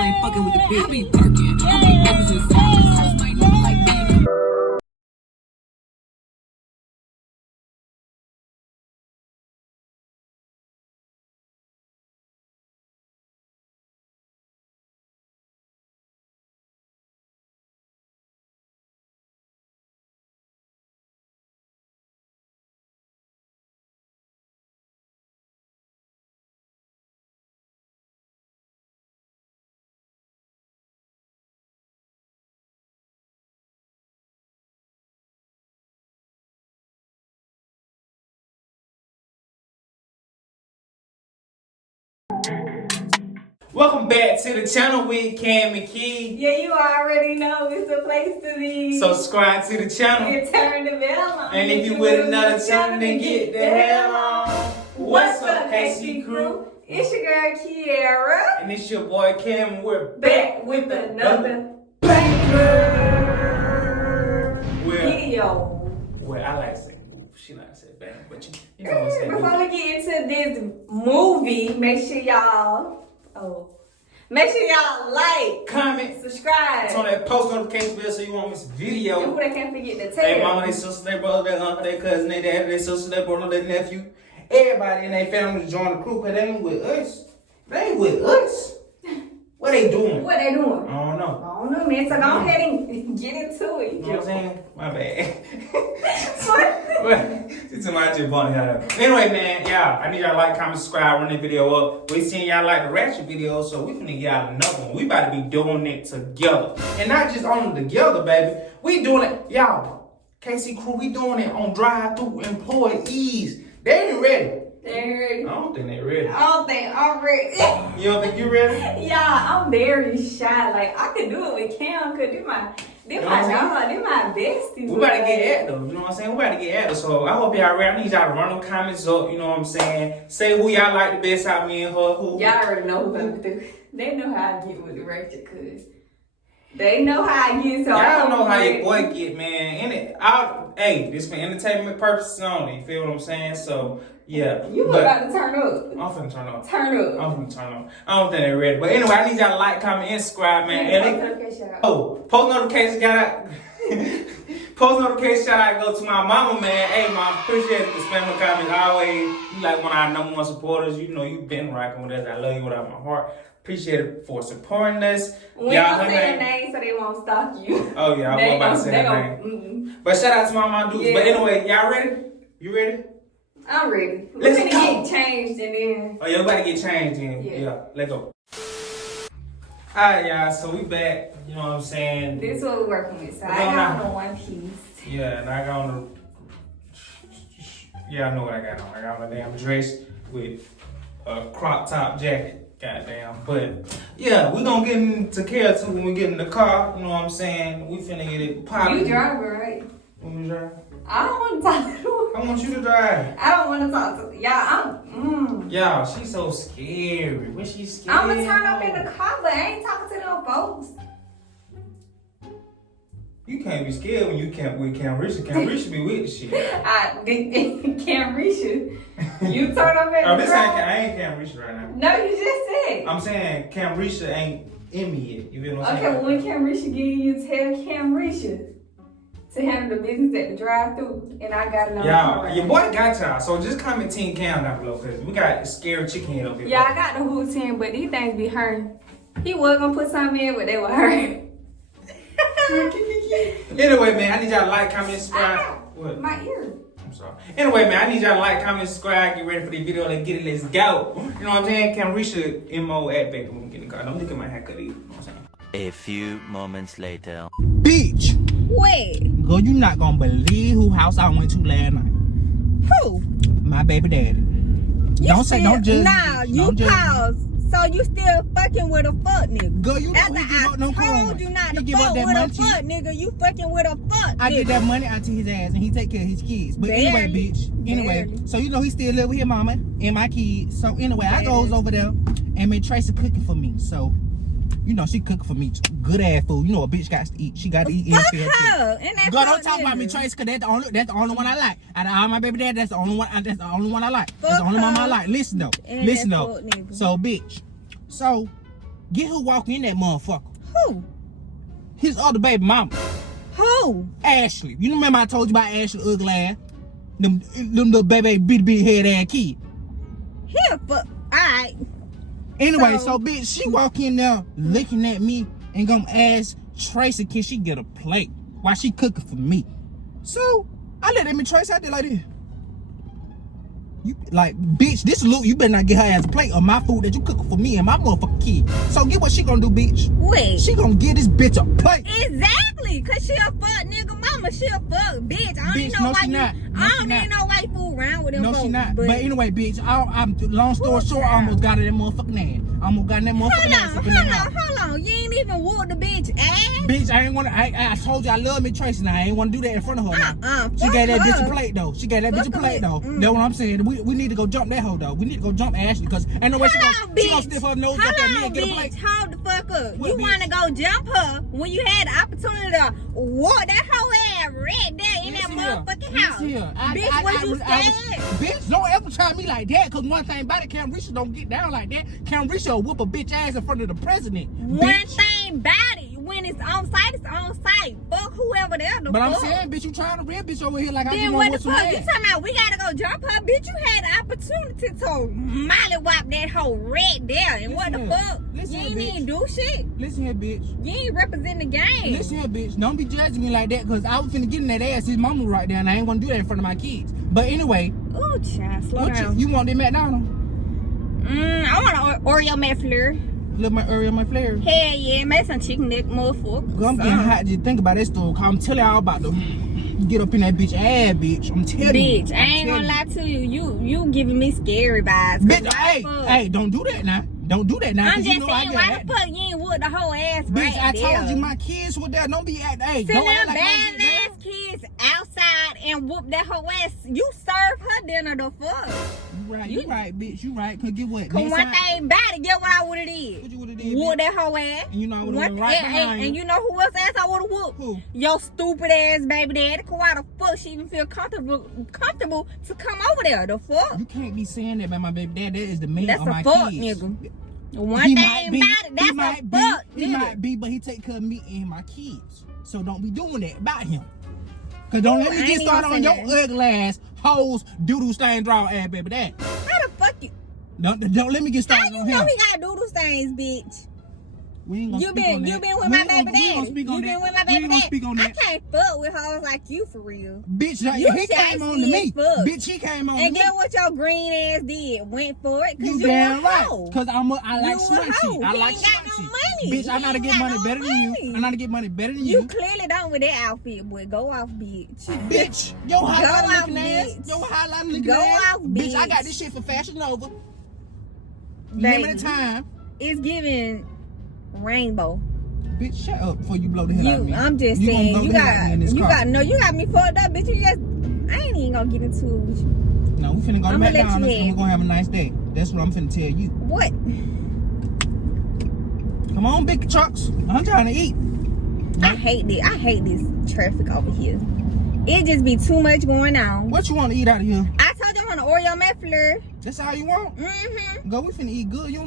still ain't fucking with the bitch. I be working. I be losing songs. Hoes might look like me. Welcome back to the channel with Cam and Key. Yeah, you already know it's the place to be. Subscribe to the channel. And turn the bell on. And if you with another channel, then get the hell on. What's up, KC crew? It's your girl Kiera. And it's your boy Cam, and we're Back with another banger video. Well, I like to say, she like to say bang, but you know what I'm saying. Before we get into this movie, make sure y'all like, comment, subscribe, turn that post notification bell so you won't miss a video. and who they can't forget to tell. Their mama, their sister, their brother, their uncle, their cousin, their dad, their sister, their brother, their nephew. Everybody in their family to join the crew, because they ain't with us. They ain't with us. What they doing? What they doing? I don't know. I don't know, man. So go ahead and get into it. You know what I'm saying? My bad. What? It's too much fun. Anyway, man, y'all, I need y'all to like, comment, subscribe, run the video up. We seen y'all like the Ratchet video, so we finna get out another one. We about to be doing it together. And not just on together, baby. We doing it, y'all. KC crew, we doing it on drive-thru employees. They ain't ready. They ain't ready. I don't think they ready. I don't think I'm ready. You don't think you ready? Yeah, I'm very shy. Like, I could do it with Cam, cause they're my besties. We about to get at them, you know what I'm saying? We about to get at them. So I hope y'all ready. I need y'all to run them comments up, you know what I'm saying? Say who y'all like the best out of me and her. Who? Y'all already know who I'm through. They know how I get with the Ratchet, cause they know how I get. So y'all know how your boy get, man. Hey, this for entertainment purposes only. You feel what I'm saying? So yeah. You about to turn up. I'm finna turn up. Turn up. I'm finna turn up. I don't think they're ready. But anyway, I need y'all to like, comment, and subscribe, man. Post notification shout out. Post notification shout out go to my mama, man. Hey, mom, appreciate it for spamming comments. Always, you like one of our number one supporters. You know you've been rocking with us. I love you with all my heart. Appreciate it for supporting us. We don't say your name so they won't stalk you. Oh yeah, I was about to say that name. But shout out to my mom dudes. Yeah. But anyway, y'all ready? You ready? I'm ready. Let's We're go. gonna get changed and then. Oh, you about to get changed then? Yeah. Let's go. Alright, y'all. So we back. You know what I'm saying? This is what we're working with. So I got on the one piece. Yeah, and I got on the. Yeah, I know what I got on. I got on a damn dress with a crop top jacket. Goddamn. But yeah, we gonna get into Kiera too when we get in the car. You know what I'm saying? We finna get it popping. You driver, right? Want me to drive? I don't want to talk to you. I want you to drive. I don't want to talk to y'all. Y'all, she's so scary. When she's scared, I'm gonna turn up in the car, but I ain't talking to no folks. You can't be scared when you can't with Cam Risha. Cam Risha be with the shit. I can't reach you. You turn up in the car. This ain't, I ain't Cam Risha right now. No, you just said. I'm saying Cam Risha ain't in me yet. You feel what I'm saying? Okay, well, when Cam Risha give you, tell Cam Risha to handle the business at the drive-thru, and I got it on y'all, your boy got y'all, so just comment Team Cam down below, because we got a scary chicken head up here. Yeah, I got the whole team, but these things be hurting. He was gonna put something in, but they were hurting. Anyway, man, I need y'all to like, comment, subscribe. What? My ear. I'm sorry. Anyway, man, I need y'all to like, comment, subscribe, get ready for the video. Let's get it, let's go. You know what I'm saying? Cam Risha MO at back when we get in the car. Don't look at my haircut either. You know what I'm saying? A few moments later. Bitch! Wait. Girl, you not gonna believe who house I went to last night. Who? My baby daddy. Don't judge. Nah, you pause. So you still fucking with a fuck nigga? Girl, you know After he give up no I corn. told you not He to give fuck up with that a money. fuck nigga, you fucking with a fuck I nigga. get that money out to his ass and he take care of his kids. But anyway, Barely. bitch. Anyway, Barely. so you know he still live with his mama and my kids. So anyway, I goes over there and made Tracy cooking for me. So, you know, she cooking for me good ass food. You know a bitch got to eat. She got to eat. Fuck her. And that Girl, fuck don't talk about me, nigga. Tracy, cause that's the only one I like. Out of all my baby dad, that's the only one. That's the only one I like. Fuck That's the only one her. I like. Listen though, And listen that though. fuck nigga. So bitch, so Get who walk in that motherfucker. Who? His other baby mama. Who? Ashley. You remember I told you about Ashley ugly ass? Them little baby big head ass kid. Here, fuck. Alright. Anyway, so bitch, she walk in there looking at me and gonna ask Tracy, can she get a plate while she cooking for me? So I let me Tracy, I did like this. You like, bitch, this look, you better not get her ass a plate of my food that you cooking for me and my motherfucking kid. So get what she gonna do, bitch. Wait. She gonna get this bitch a plate. Exactly, cause she a fuck nigga mama. She a fuck bitch. I don't Bitch, even know no, why she you. not. No, I she don't not. even know why you fool around with them. No, folks, she not. But, But anyway, bitch, I'm long story short, I almost got her that motherfucking ass. I almost got that motherfucking ass up in that house. hold on. You ain't even whoop the bitch ass. Bitch, I ain't wanna. I told you I love me Tracy. Now I ain't wanna do that in front of her. Now. She Fuck gave that bitch her. a plate though. She gave that bitch a Fuck plate her. though. That's what I'm saying. We need to go jump that hoe though. We need to go jump Ashley because ain't no way she gonna stiff her nose up at me and get a plate. Hold the fuck up. What, You bitch? wanna go jump her when you had the opportunity to walk that whole ass right there in that motherfucking house. Bitch, was you scared? Bitch, don't ever try me like that. Cause one thing about it, Camerisha don't get down like that. Camerisha will whoop a bitch ass in front of the president. One Bitch. thing about it, when it's on site, it's on site. Fuck whoever there. But I'm saying, bitch, you trying to real bitch over here like I Then just what want the to fuck? You talking about we gotta go jump her? Bitch, you had the opportunity to mollywop that hoe right there. And what the fuck? Listen You here, ain't bitch. even do shit. Listen here, bitch. You ain't represent the game. Listen here, bitch. Don't be judging me like that, cause I was finna get in that ass. His mama right there, and I ain't gonna do that in front of my kids. But anyway, Ooh, child, slow what down. you want that McDonald's? I want an Oreo McFlurry. Look my Oreo, my flavor. Hell yeah, make some chicken neck motherfucker. I'm getting hot just think about that story. Cause I'm telling y'all about the get up in that bitch ass, bitch. I'm telling you. Bitch, I ain't gonna lie to you. You giving me scary vibes. Bitch, hey, don't do that now. Don't do that now. I'm 'cause just you know I saying, get why that. the fuck you ain't with the whole ass Bitch, right I there? told you my kids were there. Don't be at, hey, Send don't them act like bad my ass kids outside and whoop that whole ass. You serve her dinner the fuck. You right, bitch. You right. Cause get what? Cause Next one time- thing about it, get what I would've did. What you would've did? Whoop bitch? that whole ass. And you know I would've went right behind and you. you know who else ass I would've whooped? Who? Your stupid ass baby daddy. Cause why the fuck she even feel comfortable to come over there? The fuck? You can't be saying that about my baby dad. That is the man That's of a my fuck, kids. nigga. One He thing might be, about it, that's a fuck, He nigga. might be, but he take care of me and my kids. So don't be doing that about him. Cause don't let me I get ain't started on even your saying ugly ass hoes doodle stain draw ass baby dad. How the fuck you? Don't let me get How started you on know him. he got doodle stains, bitch? We ain't gonna You speak on been that. with We my ain't baby gonna- we ain't gonna daddy. speak on You that. been with my We baby ain't gonna daddy. speak on I that. can't fuck with hoes like you for real. Bitch, You he came on to shasty me. as fuck. Bitch, he came on to And me. get what your green ass did? Went for it. Cause You you damn a right. hoe. Cause I like You a sweaty. hoe. I You like ain't got no sweaty. money. Bitch, I You know how to ain't get got money no better than you. money. I know how to get money better than You you. clearly don't with that outfit, boy. Go off, bitch. Bitch, yo highlighter off, looking ass. bitch. Yo highlighter looking Go ass. off, Bitch, I got bitch. this shit for Fashion Nova. Baby. Limited time. It's giving rainbow. Bitch, shut up before you blow the hell out of me. I'm just You gonna saying, blow you the hell out of me in this car. you got me fucked up, bitch. You just, I ain't even gonna get into it with you. No, we finna go to I'ma let you McDonald's and have we're gonna have a nice day. That's what I'm finna tell you. What? Come on, big trucks. I'm trying to eat. I hate this traffic over here. It just be too much going on. What you want to eat out of here? I told you I want an Oreo McFlurry. That's all you want? Mm-hmm. Go, we finna eat good. You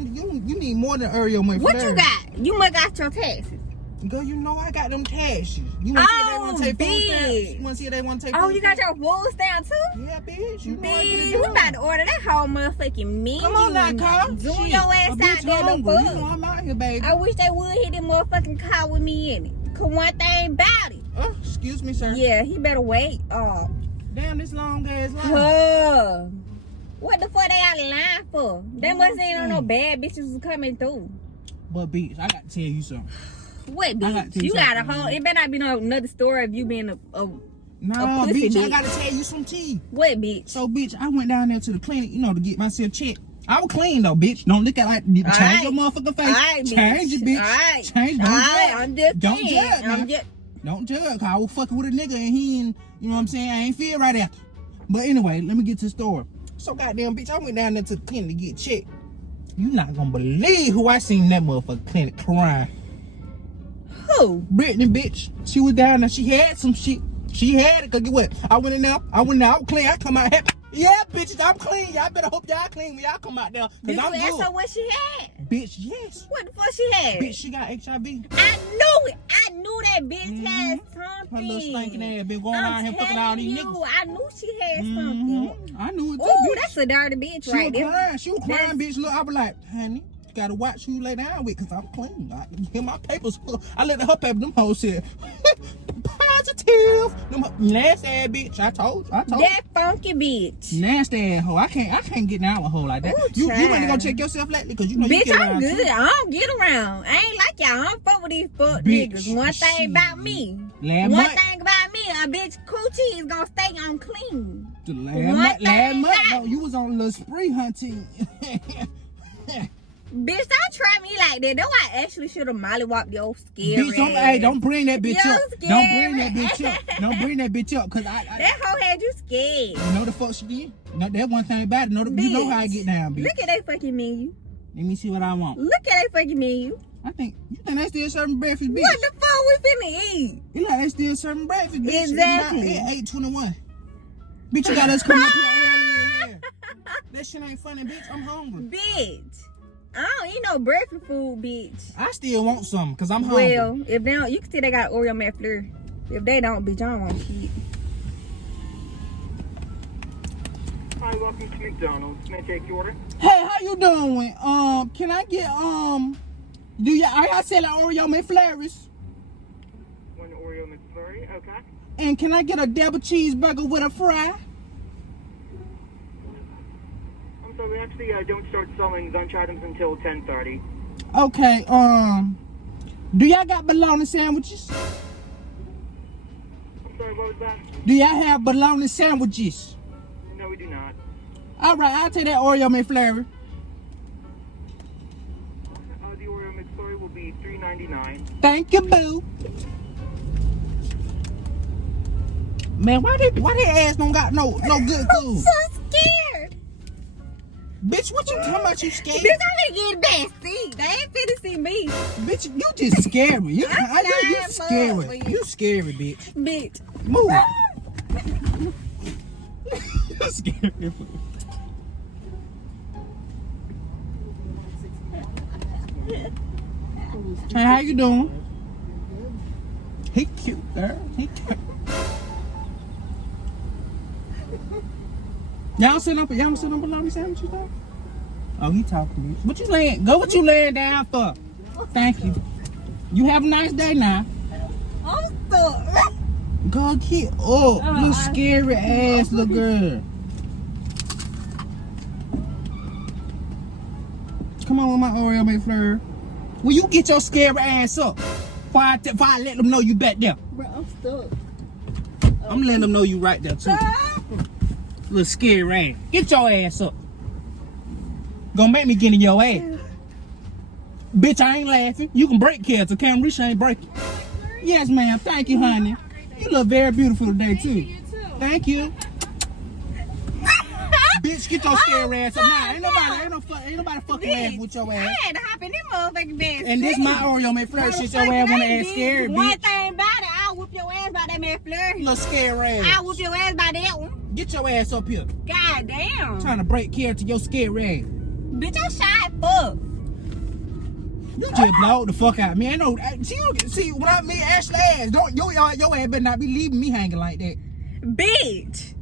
need more than Oreo, my What you got? You must got your taxes. Girl, you know I got them taxes. You want to see if they want to take food stamps? bitch. You want to see if they want to take Oh, food you got stamps? your food stamp too? Yeah, bitch. You know I get Bitch, it we done. about to order that whole motherfucking menu. Come on now, Carl. Zoom Shit, your ass a out bitch there, the hungry. You know fuck. I'm out here, baby. I wish they would hit that motherfucking car with me in it. Cause one thing about it. Oh, excuse me, sir. Yeah, he better wait. Damn, this long ass line. What the fuck they out of line for? They must ain't on no bad bitches coming through. But, bitch, I got to tell you something. What, I gotta bitch? tell you You got a something. whole. It better not be no another story of you being a No, pussy bitch, I bitch. got to tell you some tea. what, bitch? So, bitch, I went down there to the clinic, to get myself checked. I was clean, though, bitch. Don't look at like, change Alright. your motherfucking face. Alright, Change it, bitch. Alright. Change, don't Alright, judge. I'm just Don't saying. judge, I'm now. just. Don't judge, cause I was fucking with a nigga and he ain't, you know what I'm saying? I ain't feel right after. But anyway, let me get to the story. So goddamn, bitch, I went down there to the clinic to get checked. You not gonna believe who I seen in that motherfucking clinic crying. Who? Brittany, bitch. She was down there. She had some shit. She had it. Cause get what? I went in there. I was clean. I come out happy. Yeah, bitches, I'm clean. Y'all better hope y'all clean when y'all come out there. Did Cause you I'm ask good. her what she had? Bitch, yes. What the fuck she had? Bitch, she got HIV. I knew it. I knew that bitch had something. Her little stinking ass been going around here fucking all these niggas. I knew she had something. I knew it too, Ooh, bitch. that's a dirty bitch She right was there. crying. She was crying, bitch. Look, I was like, honey, you gotta watch who you lay down with, cause I'm clean. I hear my papers. I let her paper. Them hoes said positive. Them nasty ass bitch. I told you. That funky bitch. Nasty ass hoe. I can't get down with a hoe like that. Ooh, You want to go child. check yourself lately, cause you know you Bitch, get I'm around good. too. I don't get around. I ain't like y'all. I don't fuck with these fuck Bitch, niggas. One thing shit. about me. Last One month- thing about me, a bitch coochie is gonna stay on clean. The One last thing month, about- no, you was on a little spree hunting. Bitch, don't try me like that. That's why I actually should have mollywopped your scary Bitch, don't bring that bitch Yo, up. Don't bring that bitch up. Don't bring that bitch up, cause I That hoe had you scared. you know the fuck she did. No, that one thing about it. You know how I get down, bitch. Look at that fucking menu. Let me see what I want. Look at that fucking menu. You think they still serving breakfast, bitch? What the fuck we finna eat? You know they still serving breakfast, bitch. Exactly. It's 8:21. Bitch, you got us coming up here early. That shit ain't funny, bitch. I'm hungry. Bitch. I don't eat no breakfast food, bitch. I still want some, cause I'm hungry. Well, if they don't, you can see they got Oreo McFlurry. If they don't, bitch, I don't want shit. Hi, welcome to McDonald's. May I take your order? Hey, how you doing? Can I get are y'all selling Oreo McFlurries? One Oreo McFlurry, okay. And can I get a double cheeseburger with a fry? I'm sorry, we actually don't start selling lunch items until 10:30. Okay, do y'all got bologna sandwiches? I'm sorry, what was that? Do y'all have bologna sandwiches? No, we do not. All right, I'll take that Oreo McFlurry. The Oreo McFlurry will be $3.99. Thank you, boo. Man, why they ass don't got no good food? So scared. Bitch, what you talking about? You scared? Bitch, I ain't getting back seat. They ain't finna see me. Bitch, you just scary. You I'm scary. scared. You scary, bitch. Bitch. Move. You scary. Hey, how you doing? He cute, girl. He cute. Y'all sit up bologna sandwiches though? Oh, he talking to me. What you laying down for? Thank you. You have a nice day now. I'm stuck. Go get up, you scary ass little girl. Come on with my Oreo McFlurry. Will you get your scary ass up? Before I let them know you back there. Bro, I'm stuck. I'm letting them know you right there too. Little scary ass. Get your ass up. Gonna make me get in your ass. Bitch, I ain't laughing. You can break Kiera, so Cameron ain't breaking. Yes, ma'am. Thank you, honey. You look very beautiful today too. Thank you. Bitch, get your scary ass up now. Ain't nobody fucking laughing with your ass. I had to hop in this motherfucking bed. And this my Oreo McFlurry shit. Your ass wanna ass scared, One bitch. thing about it, I'll whoop your ass by that McFlurry. Little scary ass. I'll whoop your ass by that one. Get your ass up here. God damn. Trying to break Kiera to your scary ass. Bitch, I'm shy as fuck. You just blowed the fuck out of me. I know. See, when I meet Ashley ass, don't your ass better not be leaving me hanging like that. Bitch.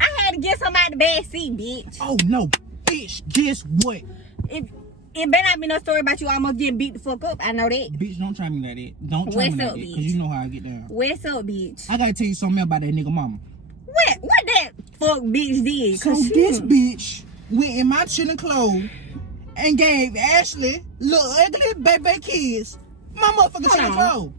I had to get somebody the back seat, bitch. Oh no, bitch. Guess what? It better not be no story about you almost getting beat the fuck up. I know that. Bitch, don't try me like that. Don't try What's me like up, that, bitch? cause you know how I get down. What's up, bitch? I gotta tell you something about that nigga mama. What that fuck bitch did? So this bitch went in my chilling clothes and gave Ashley little ugly baby kids my motherfucking chilling clothes.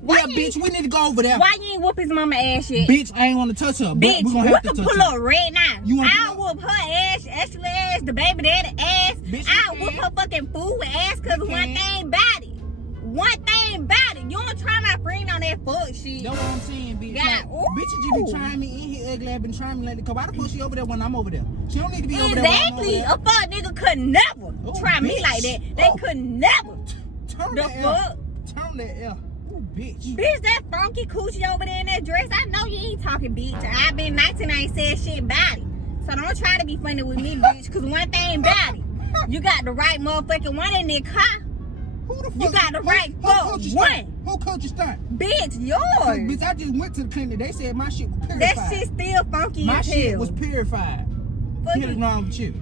Why Yeah, you- bitch, we need to go over there. Why you ain't whoop his mama ass yet? Bitch, I ain't want to touch her, but Bitch, we gonna we have to can touch pull her. up right now. You wanna I'll pull whoop her ass, Ashley ass, the baby daddy ass. Bitch, you I'll can. whoop her fucking fool ass, cause one can. thing about it. One thing about it. You don't try my friend on that fuck shit. That's what I'm saying, bitch. God, Like, bitches just be ooh. trying me in here ugly. I've been trying me lately. Cause why the fuck she over there when I'm over there? She don't need to be over there when I'm over Exactly. there. A fuck nigga could never Oh, try me bitch. like that. They Oh. could never. Turn The that L. fuck? Turn that L. Ooh, bitch. Bitch, that funky coochie over there in that dress. I know you ain't talking, bitch. I been 19, I ain't said shit about it. So don't try to be funny with me, bitch. Cause one thing about it, you got the right motherfucking one in that car. Who the fuck? You got the right fuck one. Who coach you start? Bitch, yours. Bitch, I just went to the clinic. They said my shit was purified. That shit still funky My as shit hell. was purified. Fuck What is it. wrong with you?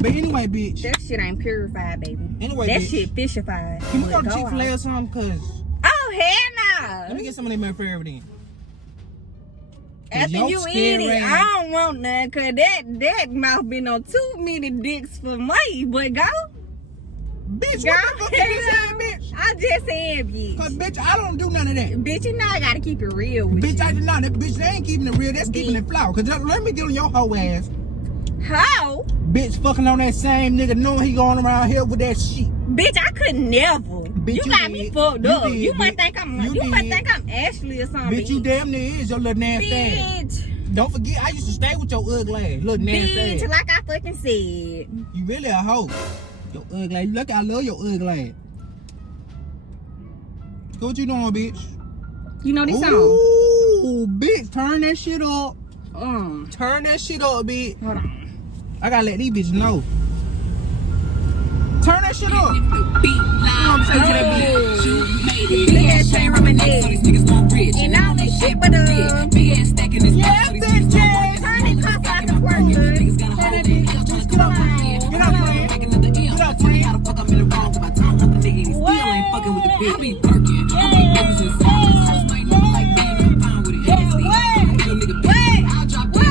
But anyway, bitch. That shit ain't purified, baby. Anyway, that bitch. shit fishified. Can we go But to Chick-fil-A out. or something? Cause Oh, hell no. let me get some of that favorite then. After your you scared eat it, ass- I don't want none. Cause that mouth been on too many dicks for me. But go. Bitch, Go. what the fuck you saying, bitch? I just said, bitch. Cause bitch, I don't do none of that. Bitch, you know I gotta keep it real with Bitch, you. I did not. That bitch, they ain't keeping it real. That's keeping it flow. Cause let me get on your hoe ass. How? Bitch, fucking on that same nigga, knowing he going around here with that shit. Bitch, I could never. Bitch, you you got me did. fucked You up. did, You might bitch. think I'm. You You might did. think I'm Ashley or something. Bitch, you damn near is your little nasty ass. Bitch. Don't forget, I used to stay with your ugly ass, little nasty Bitch, ass. like I fucking said. You really a hoe. Your ugly ass. Look, I love your ugly ass. So what you doing, bitch? You know this song? Ooh, bitch, turn that shit up. Turn that shit up, bitch. Hold on. I gotta let these bitches know. Turn that shit up. Beat You know what I'm saying to that bitch? you made it. Look Big at ass that chain around my neck, so these niggas gon' rich. And all this shit, but Big ass stack in this box, so these niggas gon' work. turn that cup out the work, good. Niggas gotta hold it. Y'all tryna come up again. Get out, friend. Back another M. Get out, Tell me friend. how the fuck I'm in the wrong. If I talk up the nigga, he still ain't fucking with the bitch. I be working. I be niggas in silence. Hoes might look like me, and I'm fine with it. Nasty. Little nigga bitch. I'll drop that.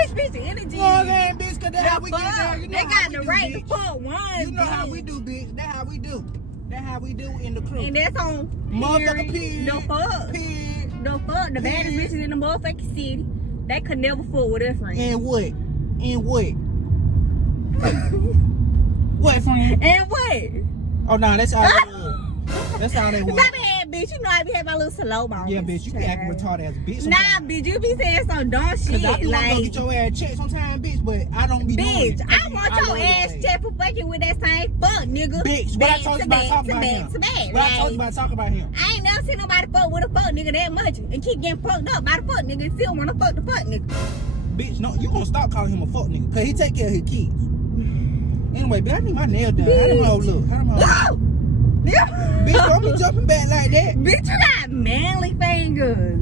Bitch, bitch, cause that's how we get there. You know They how got we the do, right to bitch. fuck one. You know how we do, bitch. That's how we do. That's how we do in the crew. And that's on Motherfucker pig. The fuck. Pig. The fuck. The baddest Pig. bitches in the motherfucking city. They could never fuck with their friends. And what? And what? What, friend? And what? Oh, no, that's how they was. That's how they was. Baby head, bitch. You know I be having my little slow bone. Yeah, bitch, you be acting retarded as a bitch Nah, sometimes. bitch. You be saying some dumb shit. Cause I do want to go Like, get your ass checked sometimes, bitch, but I don't be doing bitch, it. I want your ass checked for fucking with that same fuck, nigga. Bitch, what I told you about talking about him? To bad. What I told you about talking about him? I ain't never seen nobody fuck with a fuck nigga that much and keep getting fucked up by the fuck nigga and still wanna fuck the fuck nigga. Bitch, no, you gonna stop calling him a fuck nigga, cause he take care of his kids. Anyway, bitch, I need my nail done. How them hoes look? How them hoes look? Bitch, don't be jumping back like that. Bitch, you got manly fingers.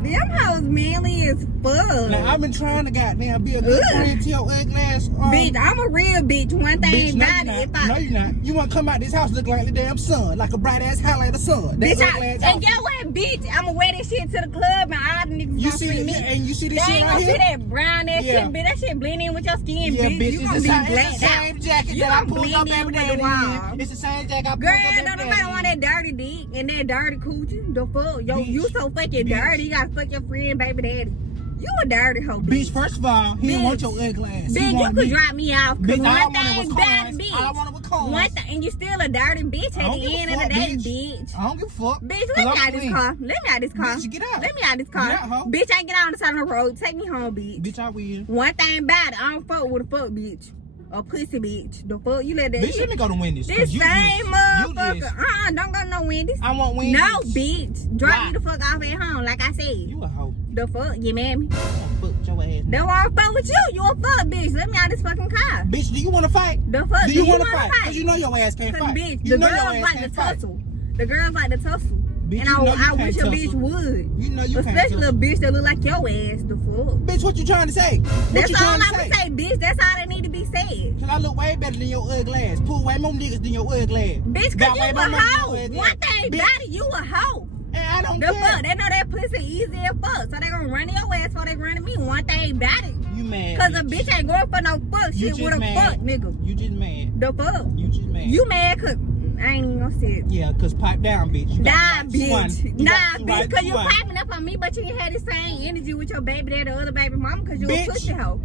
Them hoes manly as fuck. Now, I've been trying to goddamn be a good friend to your ugly ass. Bitch, I'm a real bitch. One thing Bitch, no, about you're it, not. if No, I... you're not. You want to come out this house look like the damn sun, like a bright ass highlight of sun. That Bitch, ugly ass and outfit. get what, bitch? I'ma wear this shit to the club and all the niggas You gonna see see this, me. and you see They this shit ain't right gonna see here? that brown ass Yeah. shit, bitch. That shit blend in with your skin, Yeah, bitch. bitch, You it's gonna the be same, blacked it's the same out. jacket You that I gonna pulled up blend in every with day the in. wall. It's the same jacket I pulled Girl, up every don't day nobody in. want that dirty dick and that dirty coochie. The fuck? Yo, Bitch. you so fucking Bitch. dirty. You gotta fuck your friend, baby daddy. You a dirty hoe, Bitch, first of all, he didn't want your ugly ass. He Bitch, you wanted could me. drop me off. Cause Bitch, all I one wanted was thing bad, coins. bitch. All I wanted was coins. One thing, and you still a dirty bitch I at don't the give a end of fuck, the day, bitch. bitch. I don't give a fuck. Bitch, Cause let me I'm out this clean. car. Let me out this car. Bitch, get out. Let me out this car. Get out, ho. Bitch, I get out on the side of the road. Take me home, bitch. Bitch, I will. One thing about it, I don't fuck with a fuck bitch. A pussy bitch. The fuck, you let that Bitch, shit. let me go to Wendy's. This 'cause you same just- motherfucker. You just, Don't go to no Wendy's. I want Wendy's. No, bitch. Drop Why? me the fuck off at home, like I said. You a hoe. The fuck, you mad me? I'm gonna fuck your ass. They want to fuck with you. You a fuck bitch. Let me out this fucking car. Bitch, do you want to fight? The fuck, Do you want to wanna fight? Cause you know your ass can't Cause fight. bitch, You the know your girls ass like to can't fight. tussle. The girls like to tussle. Bitch, And you know you I can't wish a bitch tussle. would. You know you can't Especially a tussle. bitch that look like your ass. The fuck. Bitch, what you trying to say? What That's you all trying I'm to gonna say, bitch. That's all that need to be said. Cause I look way better than your ugly ass. Pull way more niggas than your ugly ass. Bitch, Got cause you way a more money than hoe. your ugly One ass. thing Bitch, about it, you a hoe. and I don't The care. fuck, they know that pussy easy as fuck. So they gonna run to your ass before they run to me. One thing about it. You mad? Cause a bitch ain't going for no fuck You shit just with a mad. fuck nigga. You just mad. The fuck. You just mad. You mad cause I ain't even gonna say it. Yeah, cause pipe down, bitch. You got Nah, the right bitch. one. You Nah, got the bitch. right Cause you one. piping up on me, but you had the same energy with your baby daddy or other baby mama cause you Bitch. a pussy hoe.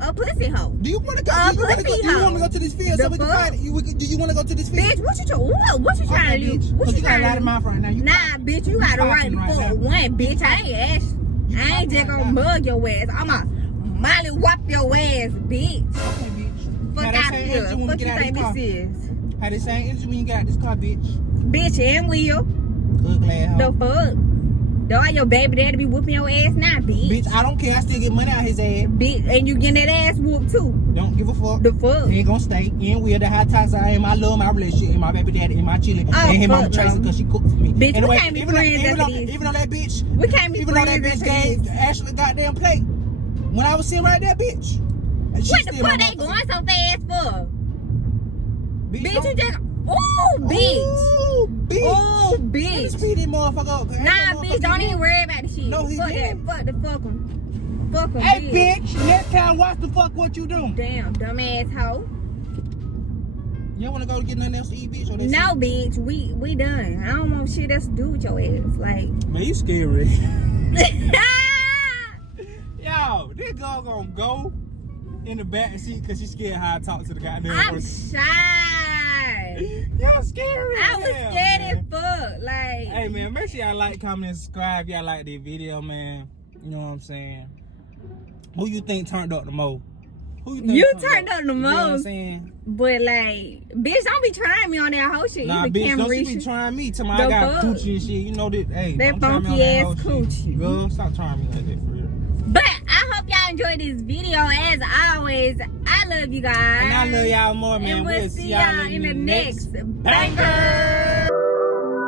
A pussy hoe. Do you want to go? A Do you want to go? pussy Do you want hoe. to go to this field so The we can fuck? fight it? Do you want to go to this field? Bitch, what you trying to do? bitch. What Cause you you got a trying lot to of do? mouth right now. You Nah, bitch, you got the right talking to right fuck now. one, bitch. I ain't asking. I ain't talking just right gonna now. mug your ass. I'ma molly whop your ass, bitch. Okay, bitch. Fuck Now, they out say, here. "Hey, you wanna Fuck get you out of think this car?" this is? Had the same energy when you got this car, bitch. Bitch, and Will. Ugly ass The hoe. fuck? Don't your baby daddy be whooping your ass now, bitch. Bitch, I don't care. I still get money out his ass. Bitch, and you getting that ass whooped too. Don't give a fuck. The fuck? He ain't gonna stay. And we're the high toxic I am. I love my relationship and my baby daddy and my children. Oh, and him, fuck I'm Tracy no. because she cooked for me. Bitch, we anyway, can't be even friends though, after this. even though that bitch, We can't be even though that friends bitch after gave this. Ashley goddamn plate, when I was sitting right there, bitch. and she What the still fuck my they going motherfucker- so fast for? Bitch, you don't- just... Ooh, bitch. Ooh, bitch. Ooh, Let me bitch. speed this motherfucker up. Ain't Nah, no bitch, motherfucker don't in even here. worry about the shit. No, he fuck didn't. that. Fuck him. Fuck him, Hey, bitch. Next time, watch the fuck what you doing. Damn, dumbass hoe. You wanna go get nothing else to eat, bitch? Or that No, shit? bitch, we done. I don't want shit else to do with your ass. Like... Man, you scary. Yo, this girl gonna go in the back seat because she scared how I talk to the goddamn I'm person. shy. Y'all scary. I was Hell, scared man. as fuck. Like... Hey, man, make sure y'all like, comment, and subscribe. Y'all like this video, man. You know what I'm saying? Who you think turned up the most? Who you think You turned up the You know what I'm most. saying? But like, bitch, don't be trying me on that whole shit. Nah, You bitch, don't you be Camerisha. trying me. Tell me I The got fuck? coochie and shit. You know that, hey, That don't try me on funky that ass whole coochie. shit. Girl, stop trying me like that for real. But I hope y'all enjoyed this video. As always, I love you guys. And I love y'all more, man. And we'll see y'all in in the next banger.